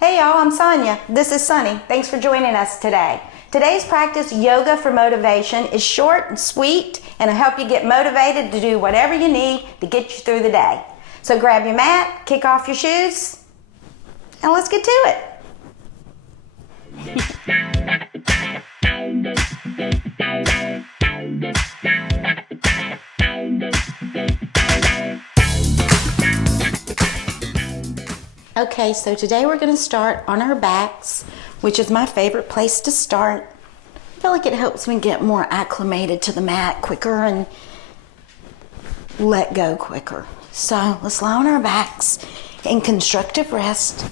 Hey y'all, I'm Sonya. This is Sunny. Thanks for joining us today. Today's practice, Yoga for Motivation, is short and sweet and will help you get motivated to do whatever you need to get you through the day. So grab your mat, kick off your shoes, and let's get to it. Okay, so today we're going to start on our backs, which is my favorite place to start. I feel like it helps me get more acclimated to the mat quicker and let go quicker. So let's lie on our backs in constructive rest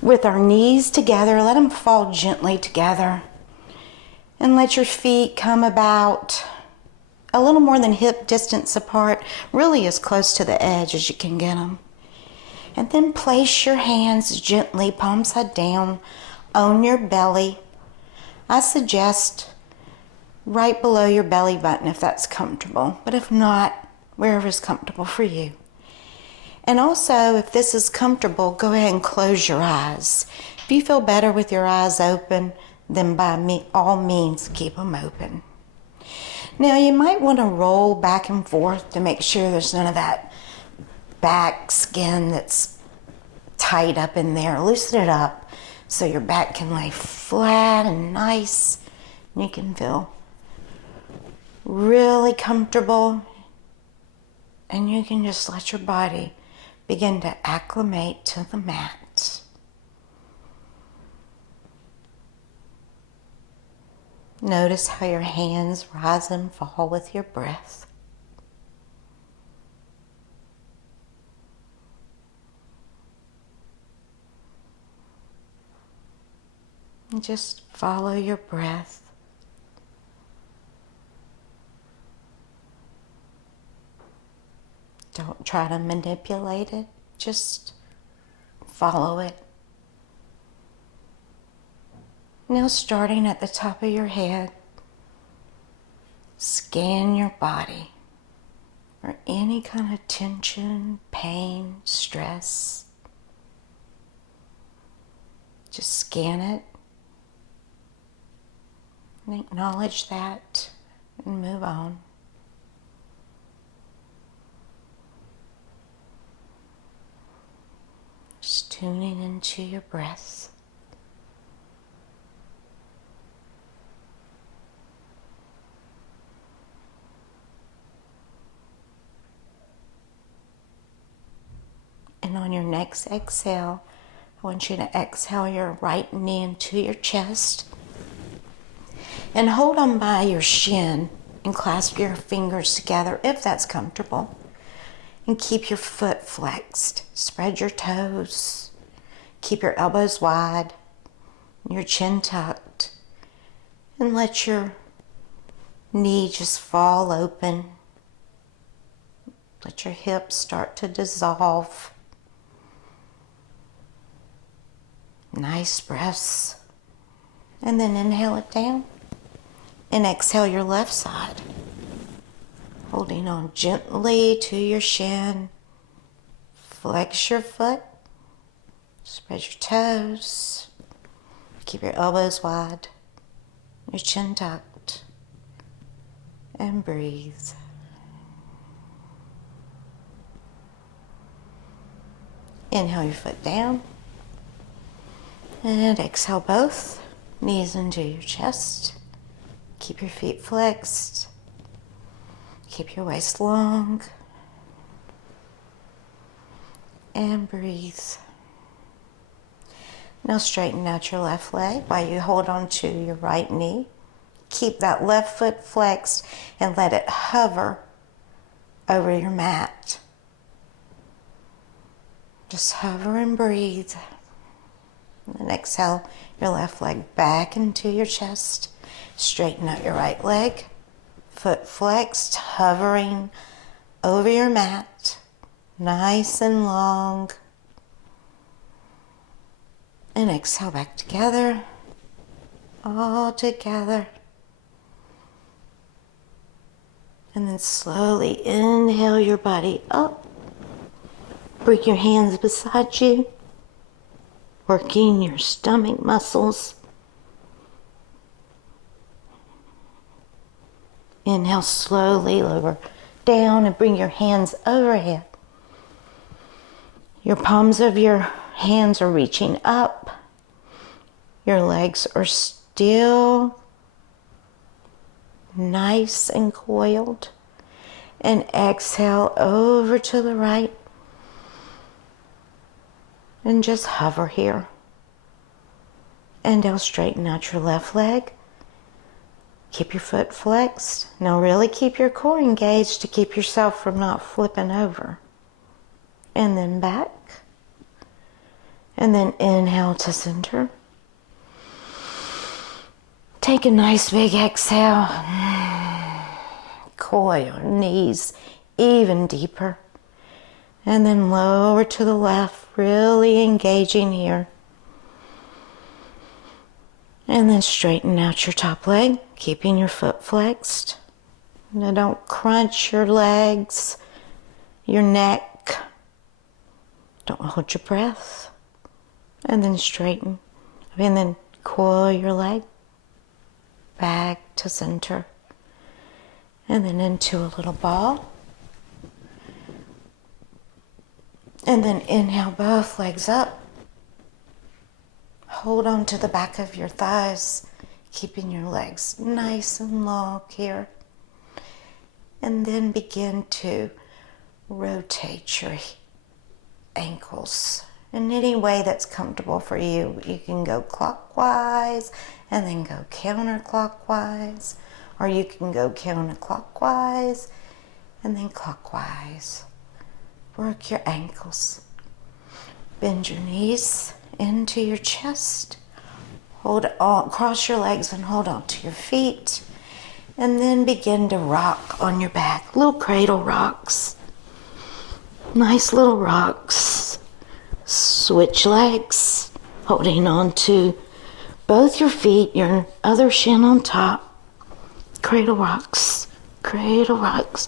with our knees together. Let them fall gently together. And let your feet come about a little more than hip distance apart, really as close to the edge as you can get them. And then place your hands gently, palm side down, on your belly. I suggest right below your belly button if that's comfortable, but if not, wherever is comfortable for you. And also, if this is comfortable, go ahead and close your eyes. If you feel better with your eyes open, then by all means, keep them open. Now, you might want to roll back and forth to make sure there's none of that back skin that's tight up in there. Loosen it up so your back can lay flat and nice. And you can feel really comfortable. And you can just let your body begin to acclimate to the mat. Notice how your hands rise and fall with your breath. And just follow your breath. Don't try to manipulate it, just follow it. Now, starting at the top of your head, scan your body for any kind of tension, pain, stress. Just scan it and acknowledge that and move on. Just tuning into your breath. And on your next exhale, I want you to exhale your right knee into your chest and hold on by your shin and clasp your fingers together if that's comfortable. And keep your foot flexed. Spread your toes. Keep your elbows wide, your chin tucked, and let your knee just fall open. Let your hips start to dissolve. Nice breaths. And then inhale it down. And exhale your left side. Holding on gently to your shin. Flex your foot. Spread your toes. Keep your elbows wide. Your chin tucked. And breathe. Inhale your foot down. And exhale both knees into your chest. Keep your feet flexed. Keep your waist long. And breathe. Now straighten out your left leg while you hold on to your right knee. Keep that left foot flexed and let it hover over your mat. Just hover and breathe. And then exhale your left leg back into your chest. Straighten out your right leg. Foot flexed, hovering over your mat. Nice and long. And exhale back together. All together. And then slowly inhale your body up. Bring your hands beside you. working your stomach muscles. Inhale slowly, lower down and bring your hands overhead. Your palms of your hands are reaching up. Your legs are still nice and coiled. And exhale over to the right. And just hover here. And now straighten out your left leg. Keep your foot flexed. Now really keep your core engaged to keep yourself from not flipping over. And then back. And then inhale to center. Take a nice big exhale. Coil your knees even deeper. And then lower to the left, really engaging here. And then straighten out your top leg, keeping your foot flexed. Now don't crunch your legs, your neck. Don't hold your breath. And then straighten. And then coil your leg back to center. And then into a little ball. And then inhale both legs up. Hold on to the back of your thighs, keeping your legs nice and long here. And then begin to rotate your ankles in any way that's comfortable for you. You can go clockwise and then go counterclockwise, or you can go counterclockwise and then clockwise. Work your ankles. Bend your knees into your chest. Hold on, cross your legs and hold on to your feet. And then begin to rock on your back. Little cradle rocks. Nice little rocks. Switch legs. Holding on to both your feet, your other shin on top. Cradle rocks. Cradle rocks.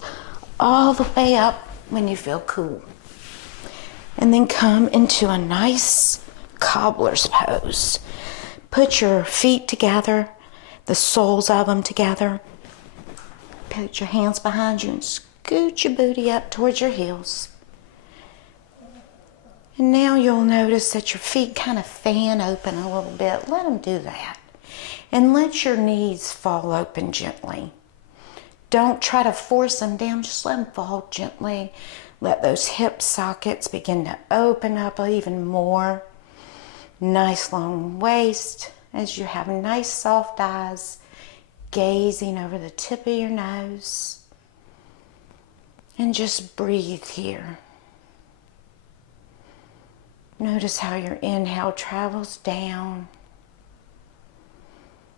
All the way up when you feel cool. And then come into a nice cobbler's pose. Put your feet together, the soles of them together. Put your hands behind you and scoot your booty up towards your heels. And now you'll notice that your feet kind of fan open a little bit. Let them do that. And let your knees fall open gently. Don't try to force them down, just let them fall gently. Let those hip sockets begin to open up even more. Nice long waist as you have nice soft eyes gazing over the tip of your nose. And just breathe here. Notice how your inhale travels down.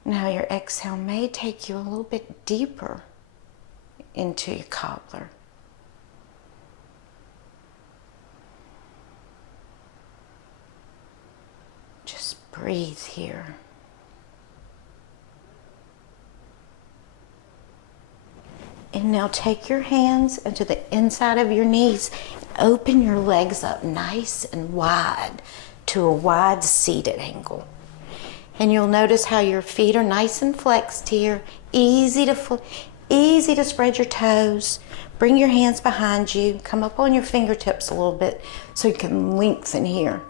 Now your exhale may take you a little bit deeper into your cobbler. Just breathe here. And now take your hands into the inside of your knees. Open your legs up nice and wide to a wide seated angle. And you'll notice how your feet are nice and flexed here. Easy to spread your toes. Bring your hands behind you. Come up on your fingertips a little bit so you can lengthen here.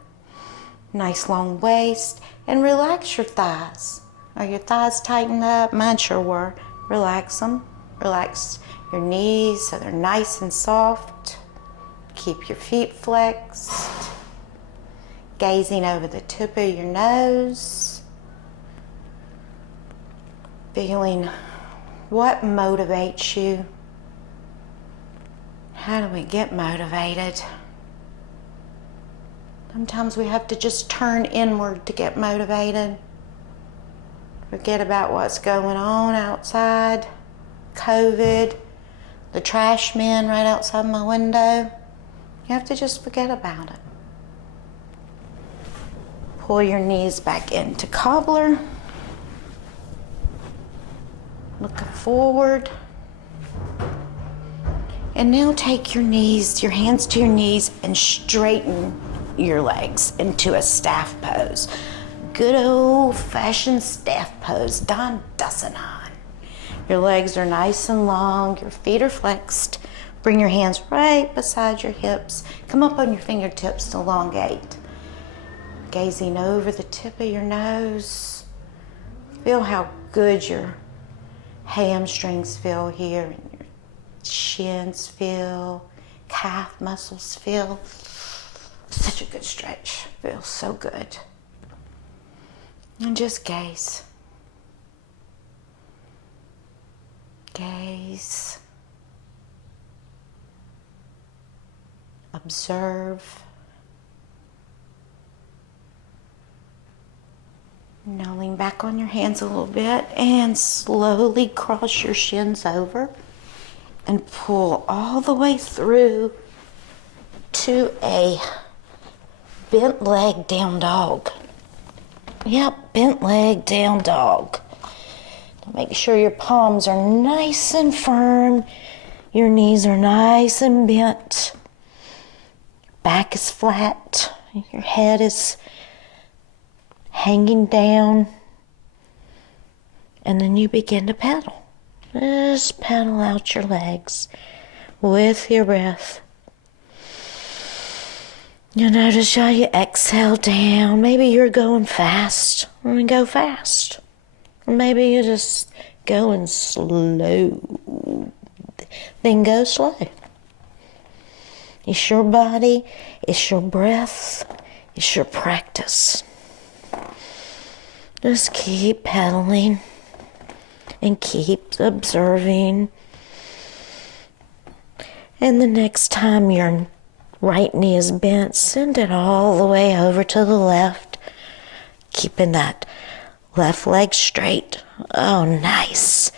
Nice long waist. And relax your thighs. Are your thighs tightened up? Mine sure were. Relax them. Relax your knees so they're nice and soft. Keep your feet flexed. Gazing over the tip of your nose. Feeling what motivates you. How do we get motivated? Sometimes we have to just turn inward to get motivated. Forget about what's going on outside. COVID, the trash men right outside my window. You have to just forget about it. Pull your knees back into cobbler. Looking forward. And now take your knees, your hands to your knees, and straighten your legs into a staff pose. Good old-fashioned staff pose, Don Dussanon. Your legs are nice and long, your feet are flexed. Bring your hands right beside your hips. Come up on your fingertips to elongate. Gazing over the tip of your nose. Feel how good your hamstrings feel here, and your shins feel, calf muscles feel. Such a good stretch. Feels so good. And just gaze. Gaze. Observe. Now lean back on your hands a little bit and slowly cross your shins over and pull all the way through to a bent leg down dog. Yep, bent leg down dog. Make sure your palms are nice and firm. Your knees are nice and bent. Back is flat. Your head is hanging down. And then you begin to pedal. Just pedal out your legs with your breath. You notice how you exhale down. Maybe you're going fast. Go fast. Or maybe you're just going slow. Then go slow. It's your body. It's your breath. It's your practice. Just keep pedaling and keep observing. And the next time your right knee is bent, send it all the way over to the left, keeping that left leg straight. Oh, nice.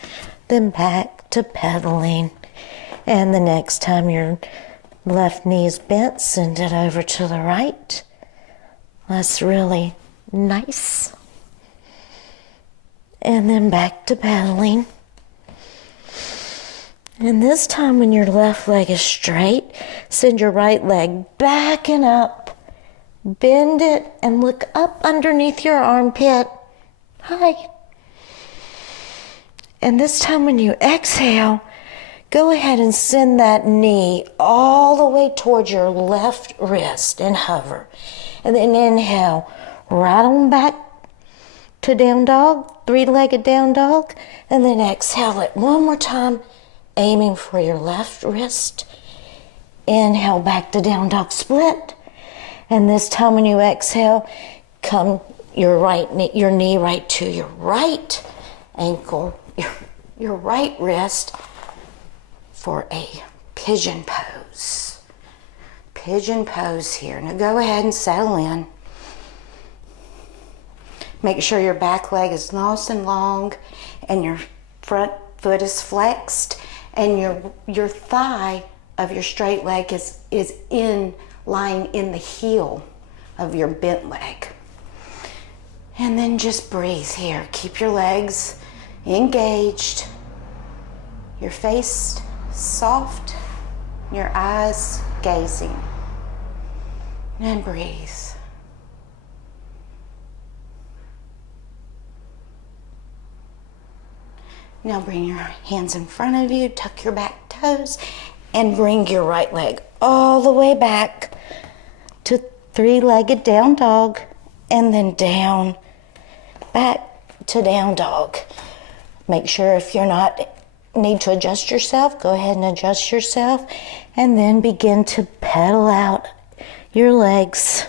Then back to pedaling. And the next time your left knee is bent, send it over to the right. That's really nice. And then back to pedaling. And this time when your left leg is straight, send your right leg back and up. Bend it and look up underneath your armpit. Hi. And this time when you exhale, go ahead and send that knee all the way towards your left wrist and hover. And then inhale, right on back to down dog, three-legged down dog. And then exhale it one more time, aiming for your left wrist. Inhale back to down dog split. And this time when you exhale, come your knee right to your right ankle, your right wrist for a pigeon pose. Pigeon pose here. Now go ahead and settle in. Make sure your back leg is nice and long and your front foot is flexed and your thigh of your straight leg is lying in the heel of your bent leg. And then just breathe here. Keep your legs engaged, your face soft, your eyes gazing. And breathe. Now bring your hands in front of you, tuck your back toes, and bring your right leg all the way back to three-legged down dog, and then down, back to down dog. Make sure if you're not need to adjust yourself, go ahead and adjust yourself, and then begin to pedal out your legs.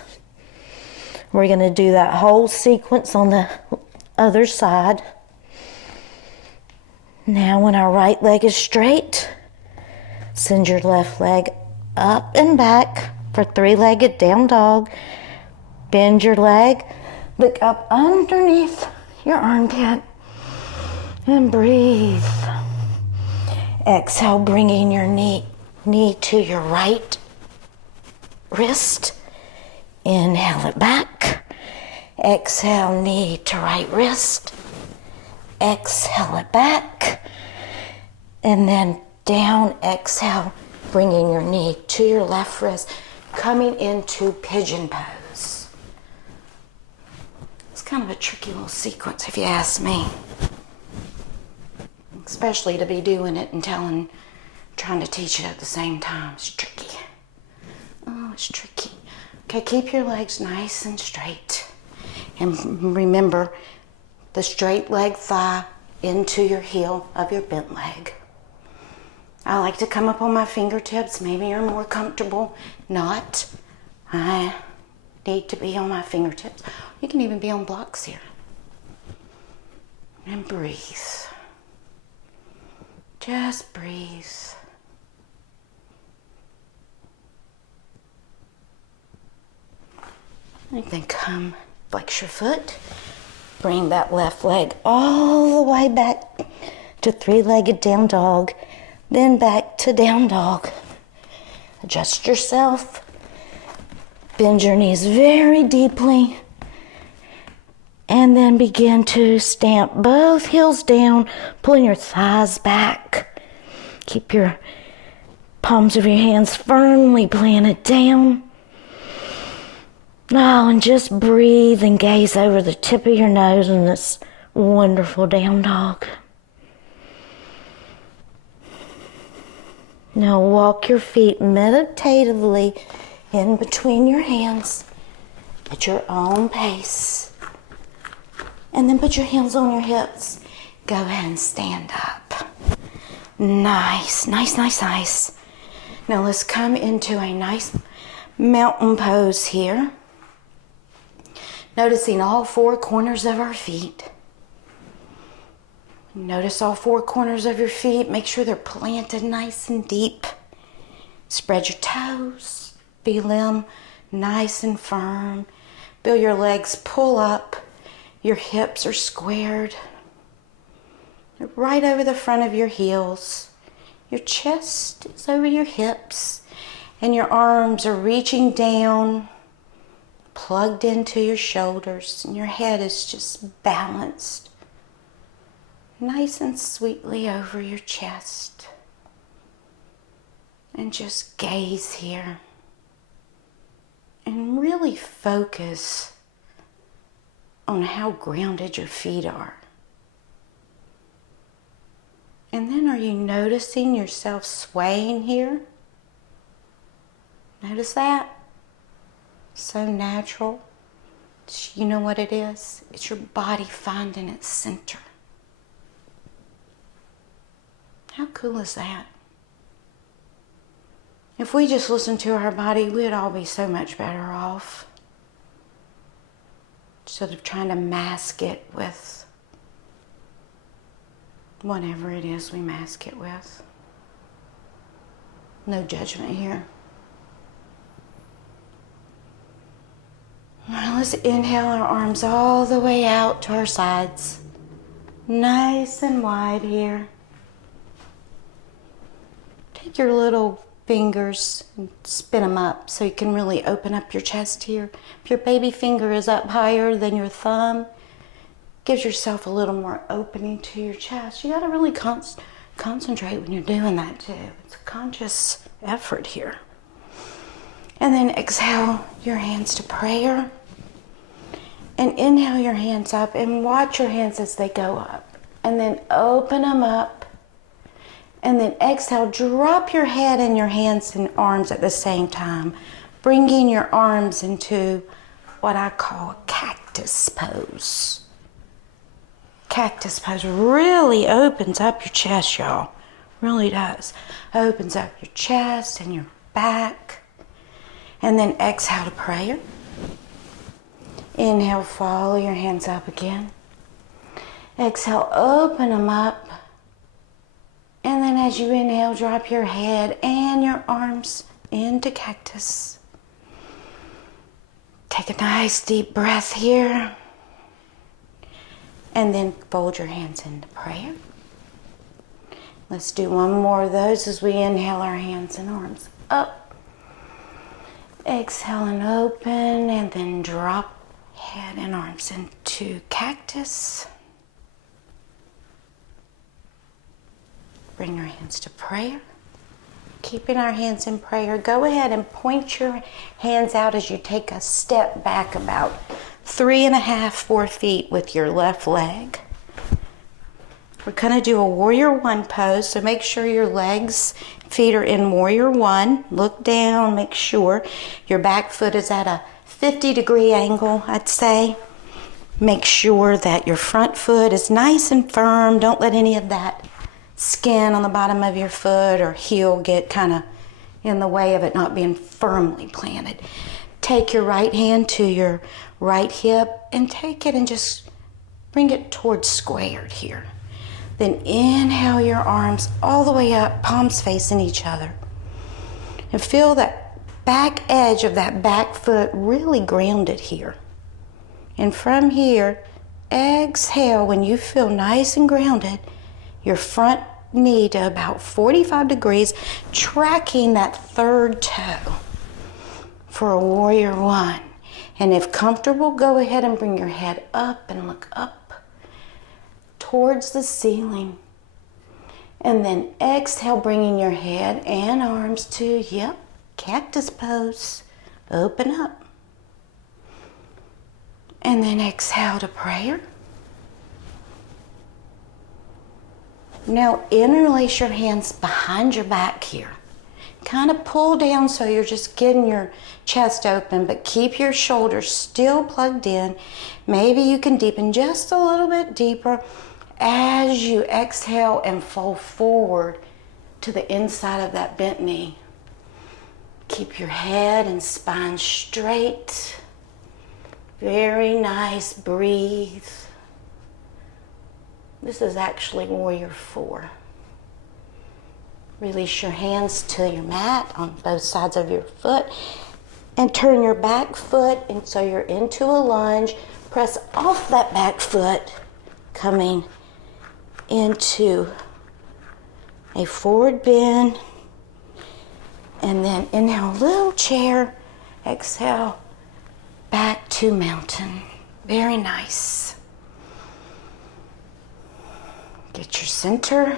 We're going to do that whole sequence on the other side. Now when our right leg is straight, send your left leg up and back for three-legged down dog. Bend your leg, look up underneath your armpit, and breathe. Exhale, bringing your knee to your right wrist. Inhale it back. Exhale, knee to right wrist. Exhale it back. And then down, exhale, bringing your knee to your left wrist. coming into pigeon pose. It's kind of a tricky little sequence if you ask me. Especially to be doing it and trying to teach it at the same time. It's tricky. Oh, it's tricky. Okay, keep your legs nice and straight. And remember, the straight leg thigh into your heel of your bent leg. I like to come up on my fingertips. Maybe you're more comfortable not. I need to be on my fingertips. You can even be on blocks here. And breathe. Just breathe. And then come, flex your foot. Bring that left leg all the way back to three-legged down dog. Then back to down dog. Adjust yourself. Bend your knees very deeply. And then begin to stamp both heels down, pulling your thighs back. Keep your palms of your hands firmly planted down. Oh, and just breathe and gaze over the tip of your nose in this wonderful down dog. Now walk your feet meditatively in between your hands at your own pace. And then put your hands on your hips. Go ahead and stand up. Nice, nice, nice, nice. Now let's come into a nice mountain pose here. Noticing all four corners of our feet. Notice all four corners of your feet. Make sure they're planted nice and deep. Spread your toes. Feel them nice and firm. Feel your legs pull up. Your hips are squared. They're right over the front of your heels. Your chest is over your hips. And your arms are reaching down, plugged into your shoulders. And your head is just balanced. Nice and sweetly over your chest. And just gaze here. And really focus on how grounded your feet are. And then are you noticing yourself swaying here? Notice that? So natural. You know what it is? It's your body finding its center. How cool is that? If we just listened to our body, we'd all be so much better off. Instead of trying to mask it with whatever it is we mask it with. No judgment here. Now let's inhale our arms all the way out to our sides. Nice and wide here. Take your little fingers and spin them up so you can really open up your chest here. If your baby finger is up higher than your thumb, gives yourself a little more opening to your chest. You got to really concentrate when you're doing that too. It's a conscious effort here. And then exhale your hands to prayer. And inhale your hands up and watch your hands as they go up. And then open them up. And then exhale, drop your head and your hands and arms at the same time, bringing your arms into what I call a cactus pose. Cactus pose really opens up your chest, y'all. Really does. Opens up your chest and your back. And then exhale to prayer. Inhale, follow your hands up again. Exhale, open them up. And then as you inhale, drop your head and your arms into cactus. Take a nice deep breath here. And then fold your hands into prayer. Let's do one more of those as we inhale our hands and arms up. Exhale and open, and then drop head and arms into cactus. Bring your hands to prayer. Keeping our hands in prayer, go ahead and point your hands out as you take a step back about 3.5, 4 feet with your left leg. We're going to do a warrior one pose, so make sure your legs, feet are in warrior one. Look down, make sure your back foot is at a 50-degree angle, I'd say. Make sure that your front foot is nice and firm. Don't let any of that skin on the bottom of your foot or heel get kind of in the way of it not being firmly planted. Take your right hand to your right hip and take it and just bring it towards squared here. Then inhale your arms all the way up, palms facing each other. And feel that back edge of that back foot really grounded here. And from here, exhale when you feel nice and grounded, your front knee to about 45 degrees, tracking that third toe for a warrior one. And if comfortable, go ahead and bring your head up and look up towards the ceiling. And then exhale, bringing your head and arms to, cactus pose. Open up. And then exhale to prayer. Now interlace your hands behind your back here. Kind of pull down so you're just getting your chest open, but keep your shoulders still plugged in. Maybe you can deepen just a little bit deeper as you exhale and fold forward to the inside of that bent knee. Keep your head and spine straight. Very nice, breathe. This is actually warrior four. Release your hands to your mat on both sides of your foot and turn your back foot and so you're into a lunge. Press off that back foot, coming into a forward bend. And then inhale, little chair. Exhale, back to mountain. Very nice. Get your center.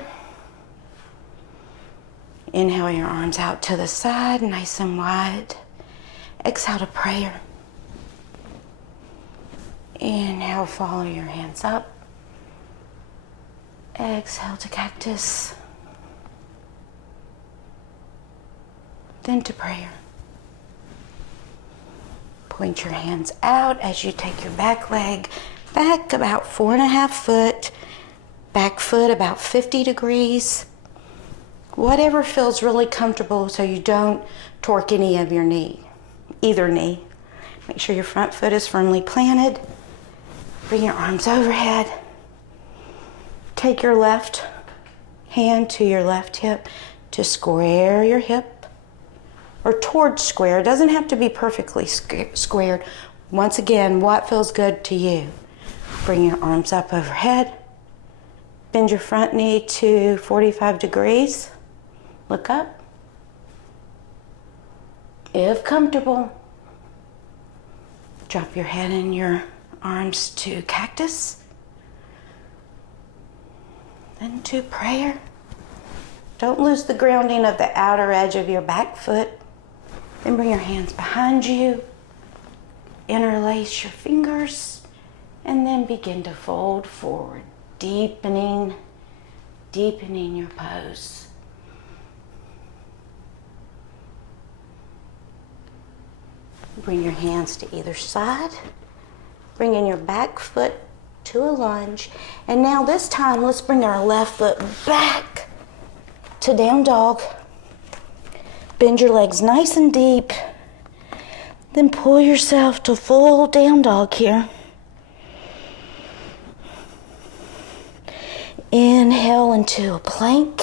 Inhale your arms out to the side, nice and wide. Exhale to prayer. Inhale, follow your hands up. Exhale to cactus. Then to prayer. Point your hands out as you take your back leg back about 4.5 foot. Back foot about 50 degrees. Whatever feels really comfortable so you don't torque any of your knee, either knee. Make sure your front foot is firmly planted. Bring your arms overhead. Take your left hand to your left hip to square your hip or towards square. It doesn't have to be perfectly squared. Once again, what feels good to you? Bring your arms up overhead. Bend your front knee to 45 degrees. Look up. If comfortable, drop your head and your arms to cactus. Then to prayer. Don't lose the grounding of the outer edge of your back foot. Then bring your hands behind you. Interlace your fingers and then begin to fold forward. Deepening your pose. Bring your hands to either side. Bring in your back foot to a lunge. And now this time, let's bring our left foot back to down dog. Bend your legs nice and deep. Then pull yourself to full down dog here. Inhale into a plank,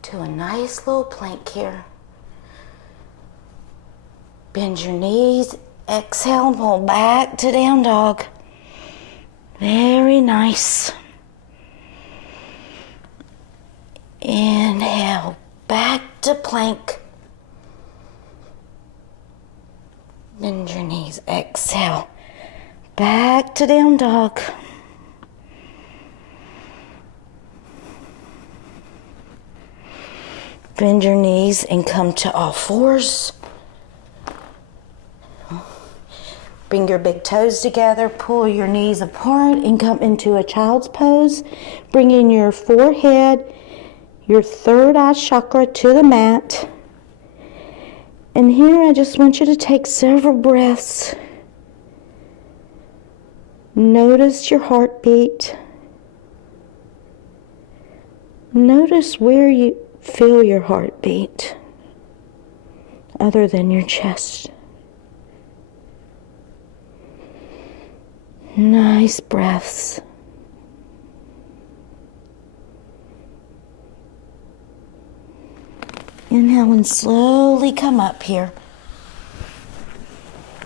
to a nice little plank here. Bend your knees, exhale, pull back to down dog. Very nice. Inhale, back to plank. Bend your knees, exhale, back to down dog. Bend your knees and come to all fours. Bring your big toes together, pull your knees apart, and come into a child's pose. Bringing your forehead, your third eye chakra to the mat. And here I just want you to take several breaths. Notice your heartbeat. Notice where you feel your heartbeat, other than your chest. Nice breaths. Inhale and slowly come up here.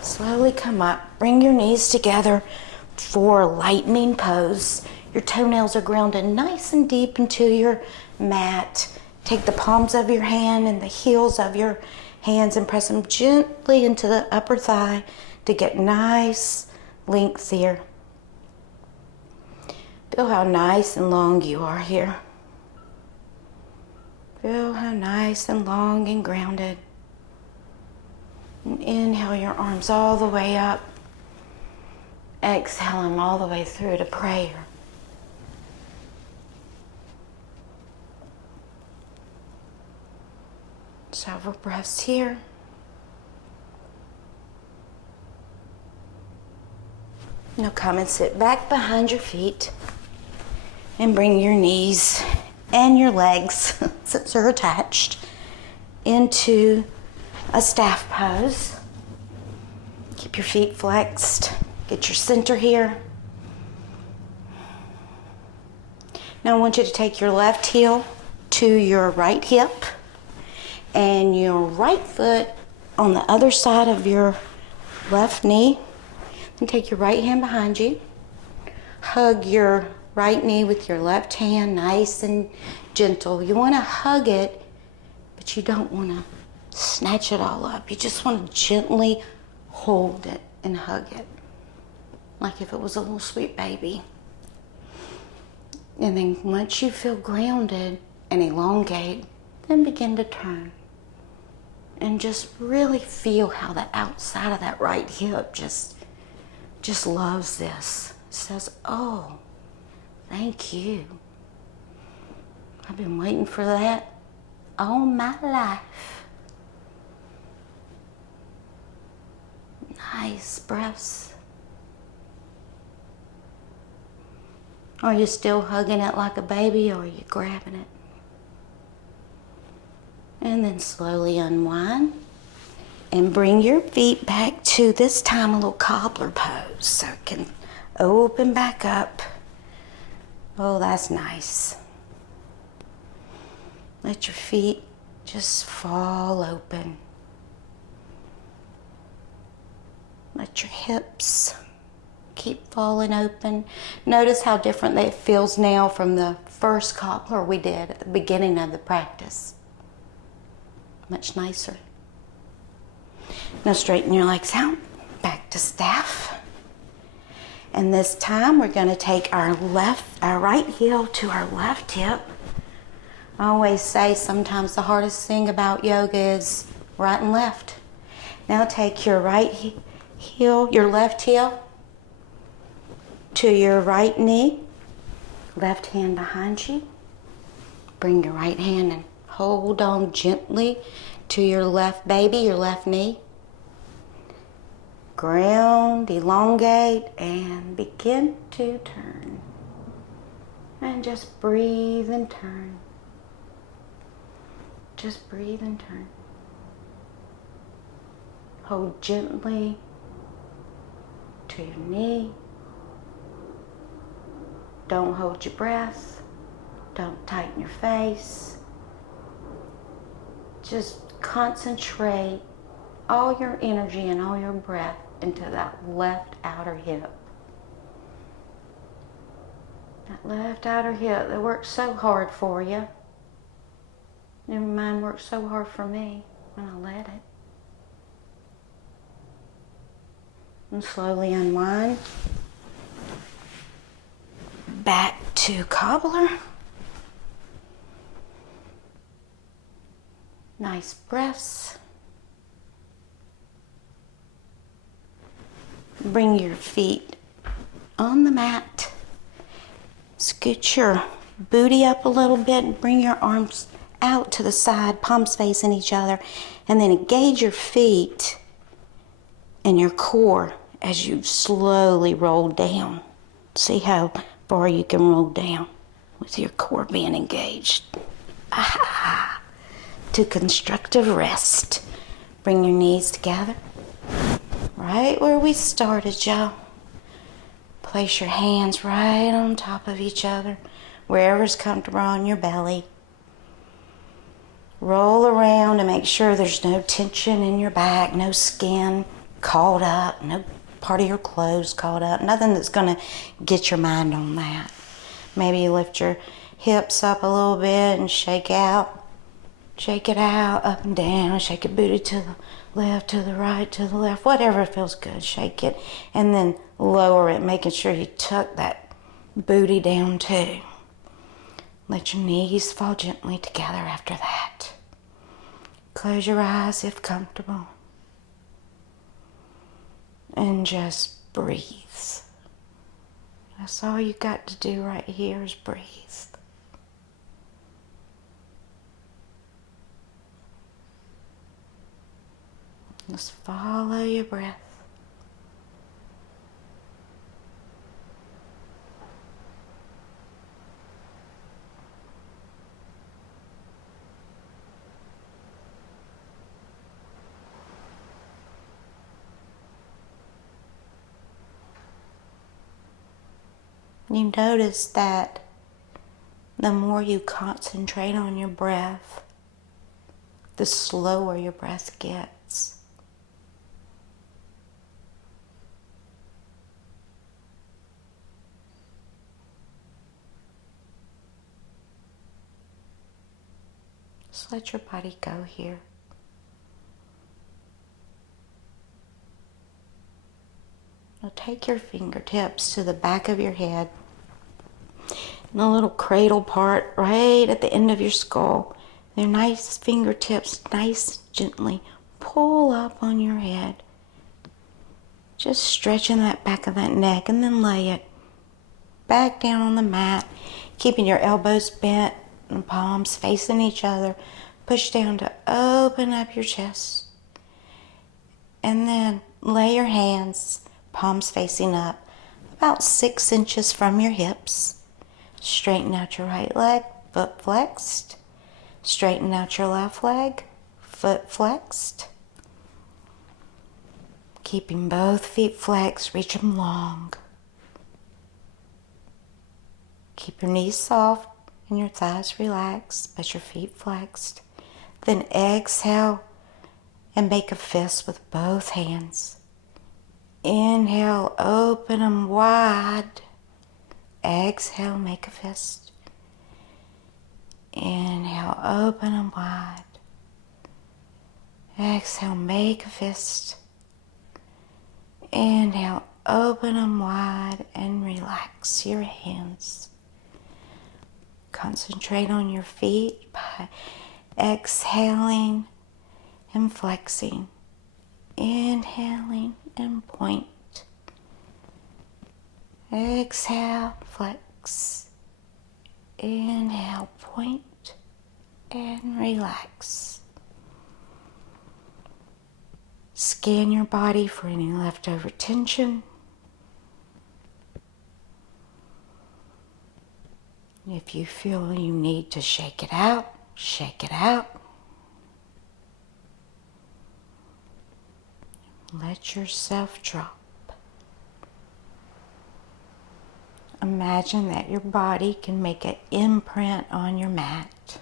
Slowly come up. Bring your knees together for lightning pose. Your toenails are grounded nice and deep into your mat. Take the palms of your hand and the heels of your hands and press them gently into the upper thigh to get nice length here. Feel how nice and long you are here. Feel how nice and long and grounded. And inhale your arms all the way up. Exhale them all the way through to prayer. Several breaths here. Now come and sit back behind your feet and bring your knees and your legs, since they're attached, into a staff pose. Keep your feet flexed. Get your center here. Now I want you to take your left heel to your right hip and your right foot on the other side of your left knee. And take your right hand behind you. Hug your right knee with your left hand, nice and gentle. You want to hug it, but you don't want to snatch it all up. You just want to gently hold it and hug it, like if it was a little sweet baby. And then once you feel grounded and elongate, then begin to turn. And just really feel how the outside of that right hip just loves this. It says, oh, thank you. I've been waiting for that all my life. Nice breaths. Are you still hugging it like a baby, or are you grabbing it? And then slowly unwind and bring your feet back to, this time, a little cobbler pose, so it can open back up. Oh, that's nice. Let your feet just fall open. Let your hips keep falling open. Notice how different that feels now from the first cobbler we did at the beginning of the practice. Much nicer. Now straighten your legs out, back to staff. And this time we're going to take our right heel to our left hip. I always say sometimes the hardest thing about yoga is right and left. Now take your right heel, your left heel to your right knee, left hand behind you. Bring your right hand and hold on gently to your left baby, your left knee. Ground, elongate, and begin to turn. And just breathe and turn. Just breathe and turn. Hold gently to your knee. Don't hold your breath. Don't tighten your face. Just concentrate all your energy and all your breath into that left outer hip. That left outer hip that works so hard for you. Never mind, worked so hard for me when I let it. And slowly unwind. Back to cobbler. Nice breaths. Bring your feet on the mat. Scoot your booty up a little bit and bring your arms out to the side, palms facing each other, and then engage your feet and your core as you slowly roll down. See how far you can roll down with your core being engaged. Aha! To constructive rest. Bring your knees together. Right where we started, y'all. Place your hands right on top of each other, wherever's comfortable on your belly. Roll around and make sure there's no tension in your back, no skin caught up, no part of your clothes caught up, nothing that's going to get your mind on that. Maybe you lift your hips up a little bit and shake out. Shake it out, up and down, shake your booty to the left, to the right, to the left, whatever feels good, shake it. And then lower it, making sure you tuck that booty down too. Let your knees fall gently together after that. Close your eyes if comfortable. And just breathe. That's all you got to do right here is breathe. Just follow your breath. You notice that the more you concentrate on your breath, the slower your breath gets. Just let your body go here. Now take your fingertips to the back of your head and the little cradle part right at the end of your skull. They're nice fingertips, nice gently pull up on your head. Just stretching that back of that neck and then lay it back down on the mat, keeping your elbows bent and palms facing each other. Push down to open up your chest. And then lay your hands, palms facing up, about 6 inches from your hips. Straighten out your right leg, foot flexed. Straighten out your left leg, foot flexed. Keeping both feet flexed, reach them long. Keep your knees soft and your thighs relaxed, but your feet flexed. Then exhale and make a fist with both hands. Inhale, open them wide. Exhale, make a fist. Inhale, open them wide. Exhale, make a fist. Inhale, open them wide and relax your hands. Concentrate on your feet by exhaling and flexing. Inhaling and point. Exhale, flex. Inhale, point, and relax. Scan your body for any leftover tension. If you feel you need to shake it out, shake it out. Let yourself drop. Imagine that your body can make an imprint on your mat.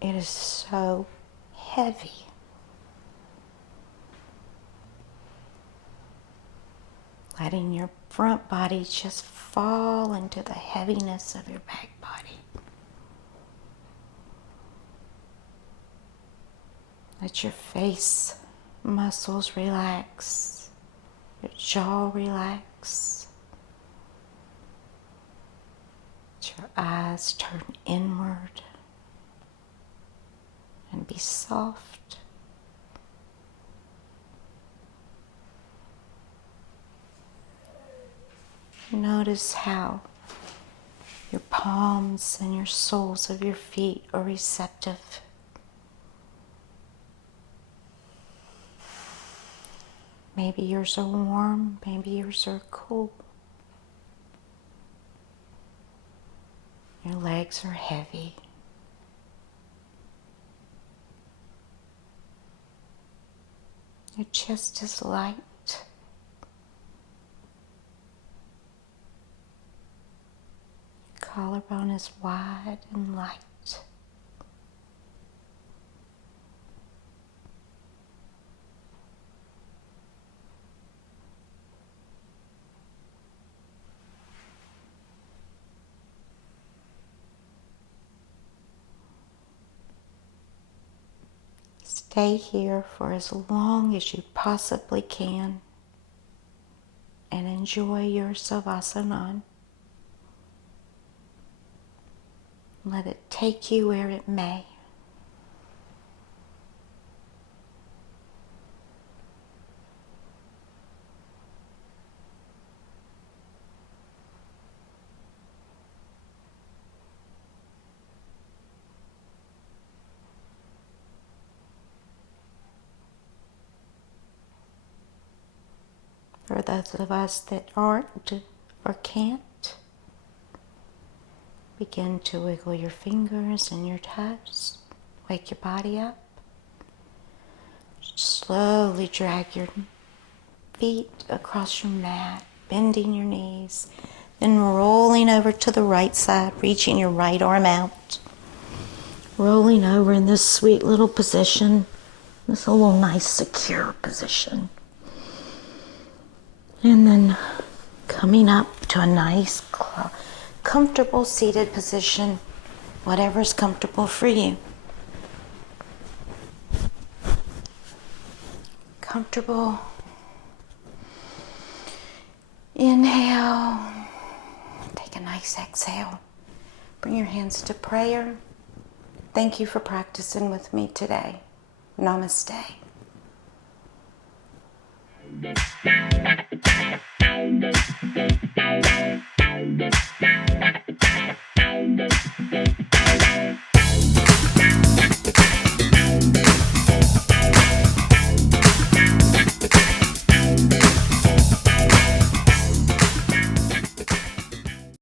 It is so heavy. Letting your front body just fall into the heaviness of your back body. Let your face muscles relax, your jaw relax. Let your eyes turn inward and be soft. Notice how your palms and your soles of your feet are receptive. Maybe yours are warm, maybe yours are cool. Your legs are heavy. Your chest is light. Your collarbone is wide and light. Stay here for as long as you possibly can and enjoy your Savasana. Let it take you where it may. For those of us that aren't or can't, begin to wiggle your fingers and your toes. Wake your body up. Slowly drag your feet across your mat, bending your knees, then rolling over to the right side, reaching your right arm out. Rolling over in this sweet little position, this little nice secure position. And then coming up to a nice, comfortable seated position, whatever's comfortable for you. Comfortable. Inhale. Take a nice exhale. Bring your hands to prayer. Thank you for practicing with me today. Namaste.